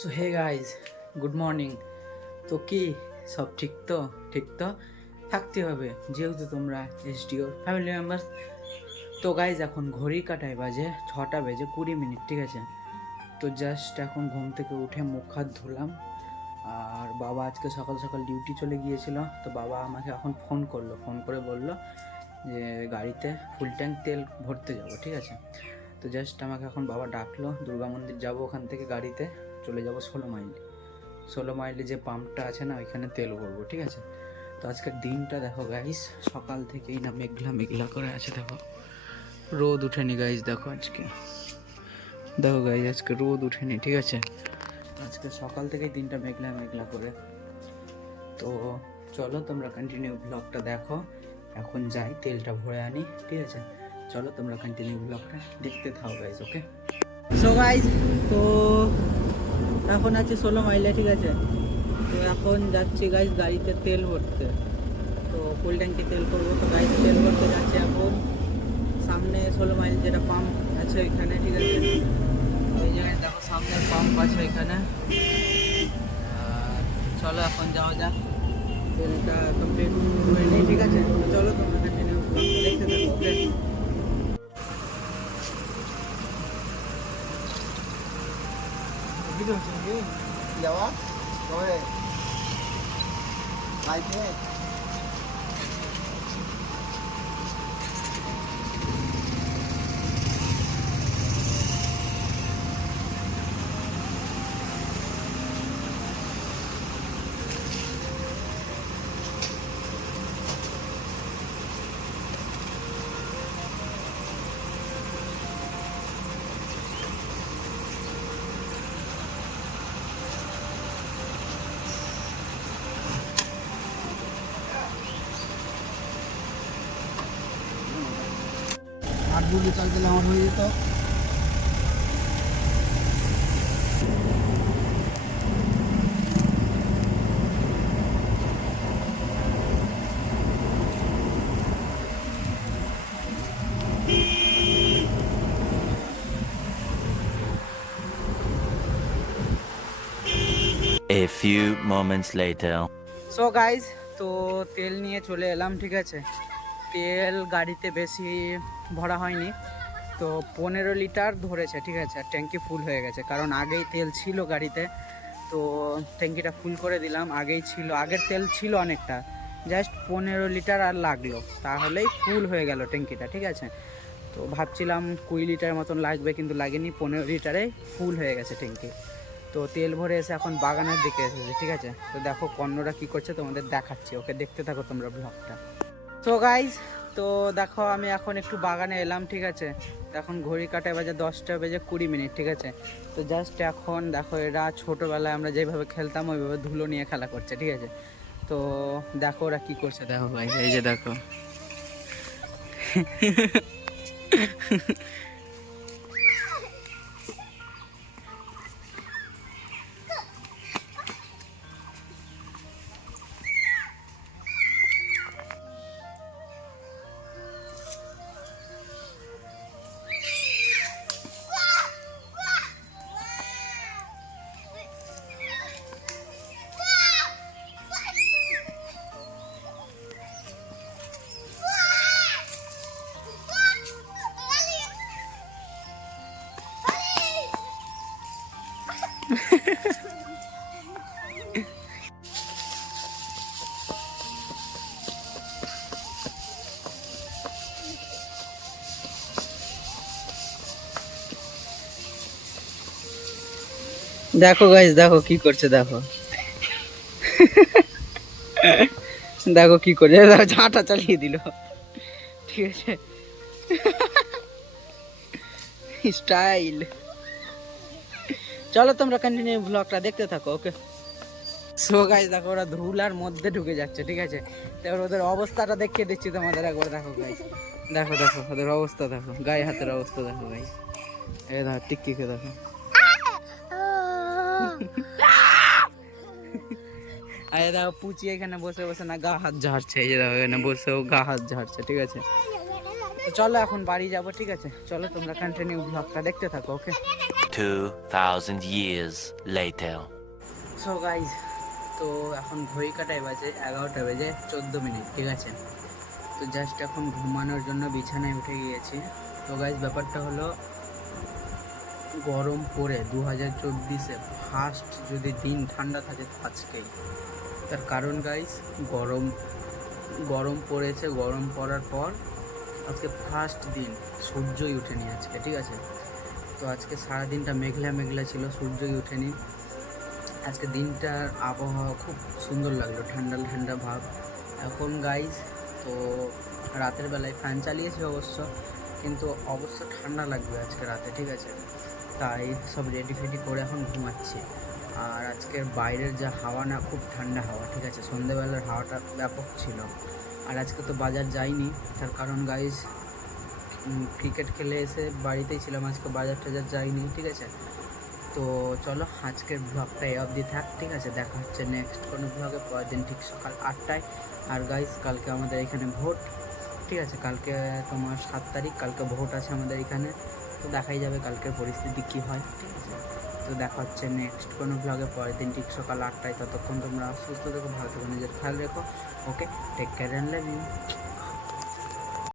So hey guys, good morning. তো কি সব ঠিক তো থাকতে হবে, যেহেতু তোমরা এসডিও ফ্যামিলি মেম্বার্স। তো গাইজ এখন ঘড়ি কাটায় বাজে 6:20, ঠিক আছে। তো জাস্ট এখন ঘুম থেকে উঠে মুখ হাত ধুলাম। আর বাবা আজকে সকাল সকাল ডিউটি চলে গিয়েছিল। তো বাবা আমাকে এখন ফোন করে বলল যে গাড়িতে ফুল ট্যাঙ্ক তেল ভরতে যাব, ঠিক আছে। তো জাস্ট আমাকে এখন বাবা ডাকলো, দুর্গা মন্দির যাবো, ওখান থেকে গাড়িতে চলে যাব 16 মাইলে যে পাম্পটা আছে না, ওইখানে তেল ভরবো, ঠিক আছে। তো আজকের দিনটা দেখো গাইস, সকাল থেকেই না মেঘলা মেঘলা করে আছে। দেখো রোদ উঠেনি গাইস, দেখো গাইস আজকে রোদ উঠেনি, ঠিক আছে। আজকে সকাল থেকেই দিনটা মেঘলা মেঘলা করে। তো চলো তোমরা কন্টিনিউ ব্লগটা দেখো। এখন যাই তেলটা ভরে আনি, ঠিক আছে। চলো তোমরা কন্টিনিউ ব্লগটা দেখতে থাও গাইজ, ওকে। সো গাইজ, তো এখন আছে 16 মাইলে, ঠিক আছে। তো এখন যাচ্ছি গাইজ গাড়িতে তেল ভরতে। তো ফুল ট্যাঙ্কি তেল করবো, তো গাড়িতে তেল ভরতে যাচ্ছি এখন। সামনে 16 মাইল যেটা পাম্প আছে ওইখানে, ঠিক আছে। ওই জায়গায় দেখো সামনে পাম্প আছে ওইখানে। আর চলো এখন যাওয়া যাক, তেলটা কমপ্লিট হয়ে নেই, ঠিক আছে। চলো তোমরা কন্টিনিউ দেখতে থাকো, ওকে। Video sini jawab, kowe live nya. আর 2 লিটার দিলে আমার হয়ে যেত। A few moments later. So guys, তো তেল নিয়ে চলে এলাম, ঠিক আছে। তেল গাড়িতে বেশি ভরা হয়নি, তো 15 লিটার ধরেছে, ঠিক আছে। আর ট্যাঙ্কি ফুল হয়ে গেছে, কারণ আগেই তেল ছিল গাড়িতে। তো ট্যাঙ্কিটা ফুল করে দিলাম, আগের তেল ছিল অনেকটা। জাস্ট 15 লিটার আর লাগলো, তাহলেই ফুল হয়ে গেল ট্যাঙ্কিটা, ঠিক আছে। তো ভাবছিলাম 20 লিটার মতন লাগবে, কিন্তু লাগেনি, 15 লিটারে ফুল হয়ে গেছে ট্যাঙ্কি। তো তেল ভরে এসে এখন বাগানের দিকে এসেছে, ঠিক আছে। তো দেখো কর্ণরা কি করছে তোমাদের দেখাচ্ছি, ওকে, দেখতে থাকো তোমরা ব্লগটা। তো গাইজ, তো দেখো আমি এখন একটু বাগানে এলাম, ঠিক আছে। এখন ঘড়ি কাটায় বাজে 10:20, ঠিক আছে। তো জাস্ট এখন দেখো এরা ছোটোবেলায় আমরা যেভাবে খেলতাম ওইভাবে ধুলো নিয়ে খেলা করছে, ঠিক আছে। তো দেখো ওরা কি করছে, দেখো ভাই, এই যে দেখো দেখো গাইজ, দেখো কি করছে, দেখো দেখো কি করছে, দেখো ঝাঁটা চালিয়ে দিল, ঠিক আছে। স্টাইল। চলো তোমরা কন্টিনিউ ব্লগটা দেখতে থাকো, ওকে। সো গাইজ, দেখো ওরা ধুলার মধ্যে ঢুকে যাচ্ছে, ঠিক আছে। তারপর ওদের অবস্থাটা দেখিয়ে দিচ্ছি তোমাদের একবার, দেখো গাইজ, দেখো ওদের অবস্থা দেখো, গায়ে হাতের অবস্থা দেখো গাইজ। এই দেখো টিক্কিকে দেখো। আর দেখো পুচি এখানে বসে বসে না গা হাত ঝাড়ছে, এই যে দেখো এখানে বসেও গা হাত ঝাড়ছে, ঠিক আছে। তো চলো এখন বাড়ি যাবো, ঠিক আছে। চলো তোমরা কন্টিনিউ ব্লগটা দেখতে থাকো, ওকে। 2,000 years later. সো গাইজ, তো এখন ঘড়ি কাটায় বাজে 11টা বেজে 14 মিনিট, ঠিক আছে। তো জাস্ট এখন ঘুমানোর জন্য বিছানায় উঠে গিয়েছি। তো গাইজ ব্যাপারটা হলো, গরম পড়ে 2024-এ ফার্স্ট যদি দিন ঠান্ডা থাকে আজকেই। তার কারণ গাইজ, গরম পড়েছে, গরম পড়ার পর আজকে ফার্স্ট দিন সূর্যই ওঠেনি আজকে, ঠিক আছে। তো আজকে সারাদিনটা মেঘলা মেঘলা ছিল, সূর্যই ওঠেনি। আজকে দিনটার আবহাওয়া খুব সুন্দর লাগলো, ঠান্ডা ঠান্ডা ভাব। এখন গাইজ, তো রাতের বেলায় ফ্যান চালিয়েছি অবশ্য, কিন্তু অবশ্য ঠান্ডা লাগবে আজকে রাতে, ঠিক আছে। তাই সব রেডি ফেডি করে এখন ঘুমাচ্ছি। আর আজকের বাইরের যা হাওয়া না, খুব ঠান্ডা হাওয়া, ঠিক আছে। সন্ধ্যেবেলার হাওয়াটা ব্যাপক ছিল। আর আজকে তো বাজার যাইনি, তার কারণ গাইজ ক্রিকেট খেলে এসে বাড়িতেই ছিলাম, আজকে বাজার টাজার যাইনি, ঠিক আছে। তো চলো আজকের ব্লগটা এই অবধি থাক, ঠিক আছে। দেখা হচ্ছে নেক্সট কোনো ব্লগে পরের দিন ঠিক সকাল 8টায়। আর গাইজ, কালকে আমাদের এখানে ভোট, ঠিক আছে। কালকে তোমার 7 তারিখ, কালকে ভোট আছে আমাদের এখানে। তো দেখাই যাবে কালকের পরিস্থিতি কী হয়, ঠিক আছে। তো দেখা হচ্ছে নেক্সট কোনো ব্লগে পরের দিন ঠিক সকাল 8টায়। ততক্ষণ তোমরা সুস্থ থেকো, ভালো থেকো, নিজের খেয়াল রেখো। Okay, take care and love you.